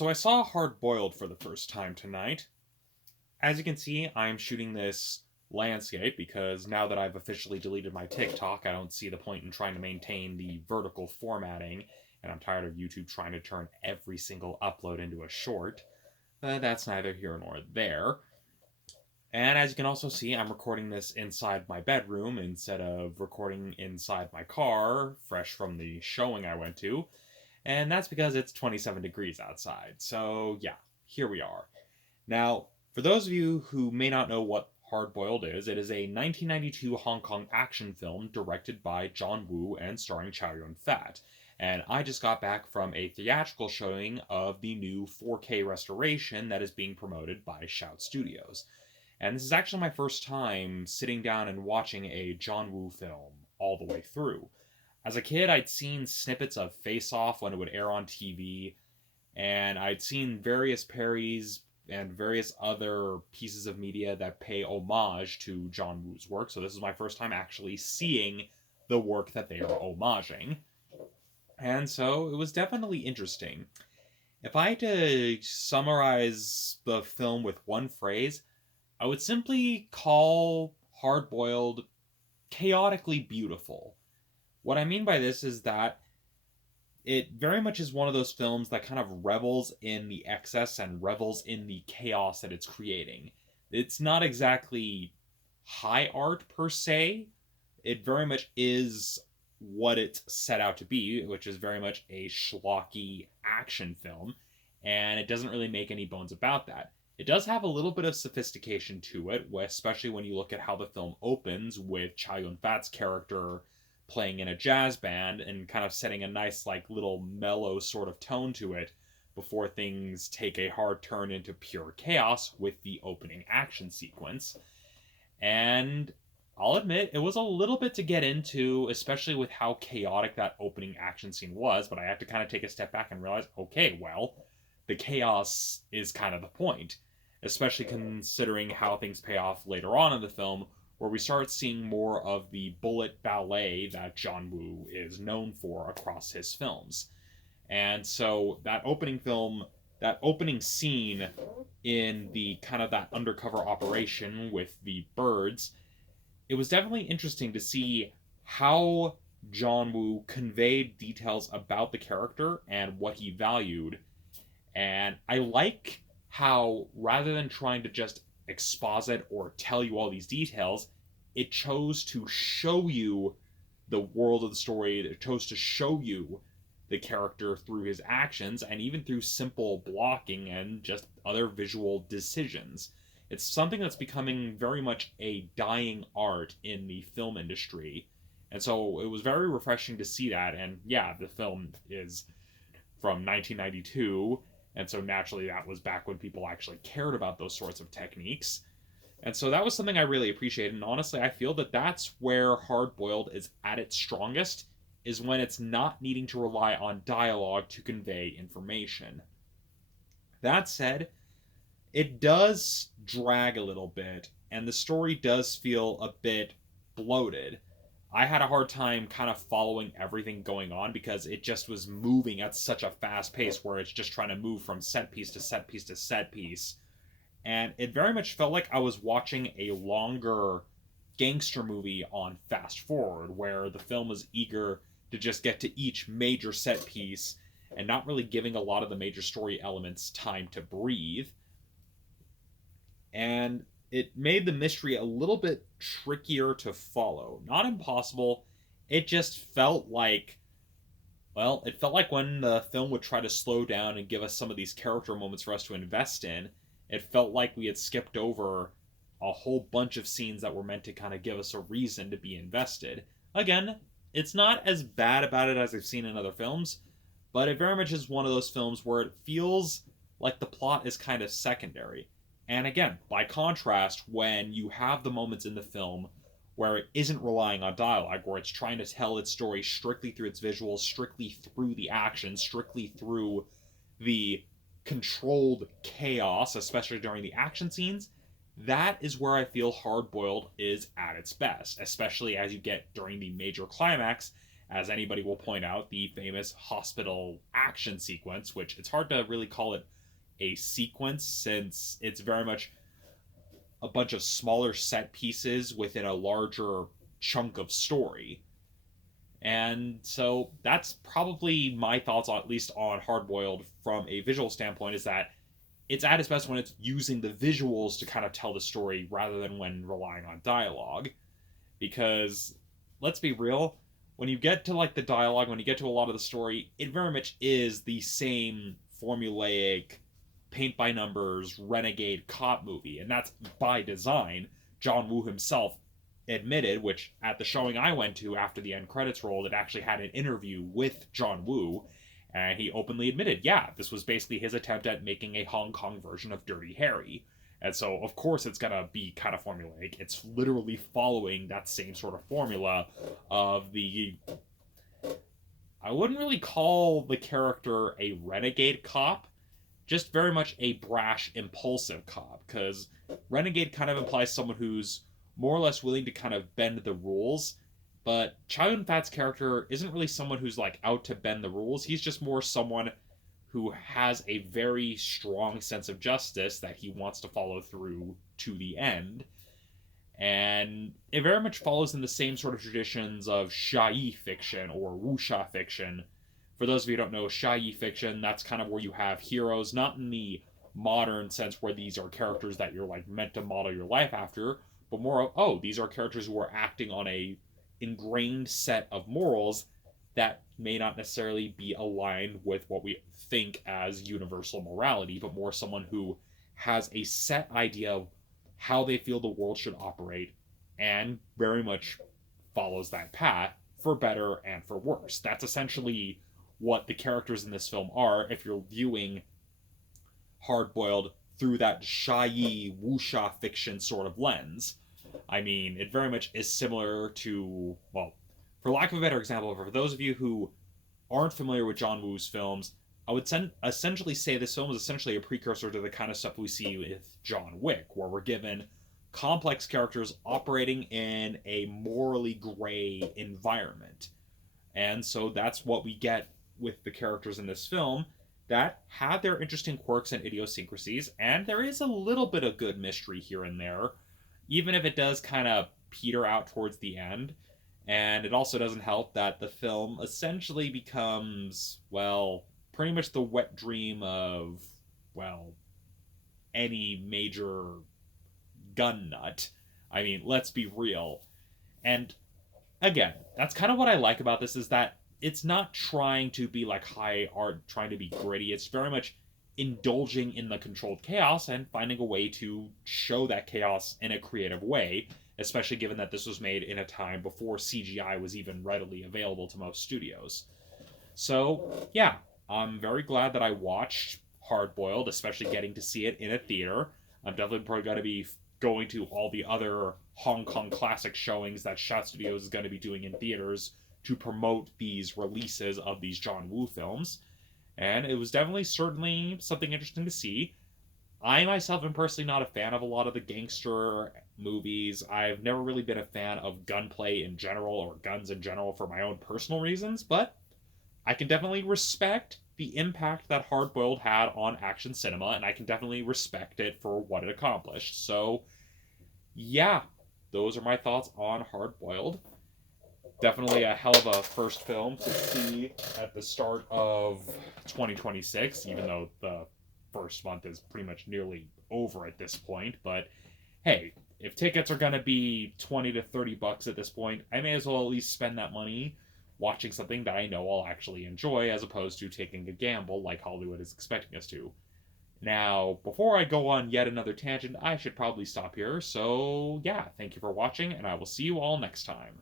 So I saw Hard Boiled for the first time tonight. As you can see, I'm shooting this landscape because now that I've officially deleted my TikTok, I don't see the point in trying to maintain the vertical formatting, and I'm tired of YouTube trying to turn every single upload into a short. But that's neither here nor there. And as you can also see, I'm recording this inside my bedroom instead of recording inside my car, fresh from the showing I went to. And that's because it's 27 degrees outside. So, yeah, here we are. Now, for those of you who may not know what Hard Boiled is, it is a 1992 Hong Kong action film directed by John Woo and starring Chow Yun-fat. And I just got back from a theatrical showing of the new 4K restoration that is being promoted by Shout Studios. And this is actually my first time sitting down and watching a John Woo film all the way through. As a kid, I'd seen snippets of Face Off when it would air on TV, and I'd seen various parodies and various other pieces of media that pay homage to John Woo's work, so this is my first time actually seeing the work that they are homaging. And so it was definitely interesting. If I had to summarize the film with one phrase, I would simply call Hard Boiled chaotically beautiful. What I mean by this is that it very much is one of those films that kind of revels in the excess and revels in the chaos that it's creating. It's not exactly high art per se. It very much is what it's set out to be, which is very much a schlocky action film, and it doesn't really make any bones about that. It does have a little bit of sophistication to it, especially when you look at how the film opens with Chow Yun-fat's character playing in a jazz band and kind of setting a nice, like, little mellow sort of tone to it before things take a hard turn into pure chaos with the opening action sequence. And I'll admit, it was a little bit to get into, especially with how chaotic that opening action scene was, but I have to kind of take a step back and realize, okay, well, the chaos is kind of the point, especially considering how things pay off later on in the film, where we start seeing more of the bullet ballet that John Woo is known for across his films. And so that opening scene in the kind of that undercover operation with the birds, it was definitely interesting to see how John Woo conveyed details about the character and what he valued. And I like how, rather than trying to just exposit or tell you all these details, it chose to show you the world of the story. It chose to show you the character through his actions and even through simple blocking and just other visual decisions. It's something that's becoming very much a dying art in the film industry. And so it was very refreshing to see that. And yeah, the film is from 1992. And so naturally, that was back when people actually cared about those sorts of techniques. And so that was something I really appreciated. And honestly, I feel that that's where Hard Boiled is at its strongest, is when it's not needing to rely on dialogue to convey information. That said, it does drag a little bit, and the story does feel a bit bloated. I had a hard time kind of following everything going on because it just was moving at such a fast pace where it's just trying to move from set piece to set piece to set piece. And it very much felt like I was watching a longer gangster movie on fast forward, where the film was eager to just get to each major set piece and not really giving a lot of the major story elements time to breathe. And it made the mystery a little bit trickier to follow. Not impossible, it just felt like, well, it felt like when the film would try to slow down and give us some of these character moments for us to invest in, it felt like we had skipped over a whole bunch of scenes that were meant to kind of give us a reason to be invested. Again, it's not as bad about it as I've seen in other films, but it very much is one of those films where it feels like the plot is kind of secondary. And again, by contrast, when you have the moments in the film where it isn't relying on dialogue, where it's trying to tell its story strictly through its visuals, strictly through the action, strictly through the controlled chaos, especially during the action scenes, that is where I feel Hard Boiled is at its best, especially as you get during the major climax, as anybody will point out, the famous hospital action sequence, which it's hard to really call it a sequence since it's very much a bunch of smaller set pieces within a larger chunk of story. And so that's probably my thoughts, on, at least on Hardboiled from a visual standpoint, is that it's at its best when it's using the visuals to kind of tell the story rather than when relying on dialogue. Because, let's be real, when you get to like the dialogue, when you get to a lot of the story, it very much is the same formulaic, paint by numbers, renegade cop movie. And that's by design. John Woo himself admitted, which at the showing I went to after the end credits rolled, it actually had an interview with John Woo, and he openly admitted, yeah, this was basically his attempt at making a Hong Kong version of Dirty Harry. And so, of course, it's going to be kind of formulaic. It's literally following that same sort of formula of the... I wouldn't really call the character a renegade cop, just very much a brash, impulsive cop, because renegade kind of implies someone who's more or less willing to kind of bend the rules, but Chow Yun-fat's character isn't really someone who's like out to bend the rules. He's just more someone who has a very strong sense of justice that he wants to follow through to the end. And it very much follows in the same sort of traditions of Xia fiction or wuxia fiction. For those of you who don't know, Xia fiction, that's kind of where you have heroes, not in the modern sense where these are characters that you're like meant to model your life after, but more of, oh, these are characters who are acting on a ingrained set of morals that may not necessarily be aligned with what we think as universal morality, but more someone who has a set idea of how they feel the world should operate and very much follows that path for better and for worse. That's essentially what the characters in this film are if you're viewing Hardboiled through that Xia wuxia fiction sort of lens. I mean, it very much is similar to, well, for lack of a better example, for those of you who aren't familiar with John Woo's films, I would essentially say this film is essentially a precursor to the kind of stuff we see with John Wick, where we're given complex characters operating in a morally gray environment. And so that's what we get with the characters in this film that have their interesting quirks and idiosyncrasies, and there is a little bit of good mystery here and there, even if it does kind of peter out towards the end. And it also doesn't help that the film essentially becomes, well, pretty much the wet dream of, well, any major gun nut. I mean, let's be real. And again, that's kind of what I like about this, is that it's not trying to be like high art, trying to be gritty. It's very much indulging in the controlled chaos and finding a way to show that chaos in a creative way, especially given that this was made in a time before CGI was even readily available to most studios. So, yeah, I'm very glad that I watched Hardboiled, especially getting to see it in a theater. I'm definitely probably going to be going to all the other Hong Kong classic showings that Shout Studios is going to be doing in theaters to promote these releases of these John Woo films. And it was definitely, certainly something interesting to see. I myself am personally not a fan of a lot of the gangster movies. I've never really been a fan of gunplay in general, or guns in general, for my own personal reasons, but I can definitely respect the impact that Hardboiled had on action cinema, and I can definitely respect it for what it accomplished. So, yeah, those are my thoughts on Hardboiled. Definitely a hell of a first film to see at the start of 2026, even though the first month is pretty much nearly over at this point. But hey, if tickets are going to be 20 to 30 bucks at this point, I may as well at least spend that money watching something that I know I'll actually enjoy, as opposed to taking a gamble like Hollywood is expecting us to. Now, before I go on yet another tangent, I should probably stop here. So yeah, thank you for watching, and I will see you all next time.